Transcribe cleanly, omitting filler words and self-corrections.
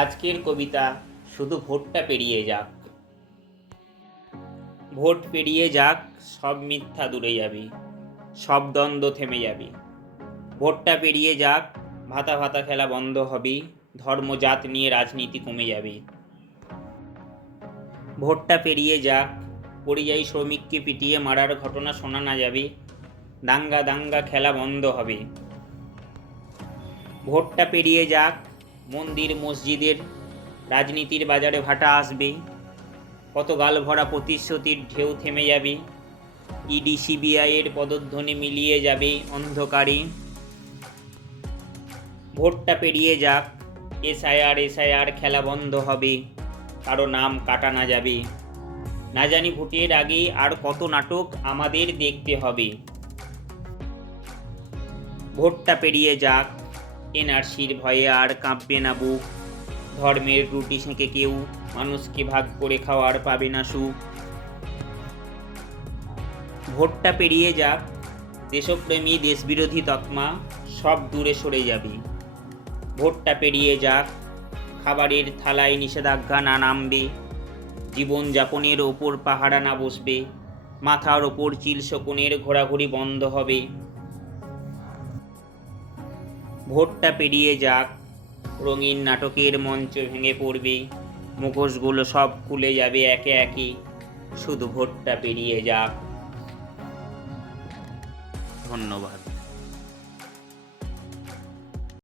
আজকের কবিতা শুধু ভোটটা পেরিয়ে যাক। ভোট পেরিয়ে যাক, সব মিথ্যা দূরে যাবে, সব দ্বন্দ্ব থেমে যাবে। ভোটটা পেরিয়ে যাক, ভাতা ভাতা খেলা বন্ধ হবে, ধর্ম জাত নিয়ে রাজনীতি কমে যাবে। ভোটটা পেরিয়ে যাক, পরিযায়ী শ্রমিককে পিটিয়ে মারার ঘটনা শোনা না যাবে, দাঙ্গা দাঙ্গা খেলা বন্ধ হবে। ভোটটা পেরিয়ে যাক, মন্দির মসজিদের রাজনীতির বাজারে ভাটা আসবে, কত গাল ভরা প্রতিশ্রুতির ঢেউ থেমে যাবে, ইডি সিবিআইয়ের পদধ্বনি মিলিয়ে যাবে অন্ধকারে। ভোটটা পেরিয়ে যাক, এসআইআর খেলা বন্ধ হবে, কারো নাম কাটা না যাবে, না জানি ভোটের আগে আর কত নাটক আমাদের দেখতে হবে। ভোটটা পেরিয়ে যাক, এনআরসির ভয়ে আর কাঁপবে না বুক, ধর্মের রুটি সেঁকে কেউ মানুষকে ভাগ করে খাওয়ার পাবে না সুখ। ভোটটা পেরিয়ে যাক, দেশপ্রেমী দেশবিরোধী তকমা সব দূরে সরে যাবে। ভোটটা পেরিয়ে যাক, খাবারের থালায় নিষেধাজ্ঞা না নামবে, জীবনযাপনের ওপর পাহারা না বসবে, মাথার ওপর চিল শকুনের ঘোরাঘুরি বন্ধ হবে। ভোটটা পেরিয়ে যাক, রঙিন নাটকের মঞ্চ ভেঙে পড়বে, মুখোশগুলো সব খুলে যাবে একে একে, শুধু ভোটটা পেরিয়ে যাক। ধন্যবাদ।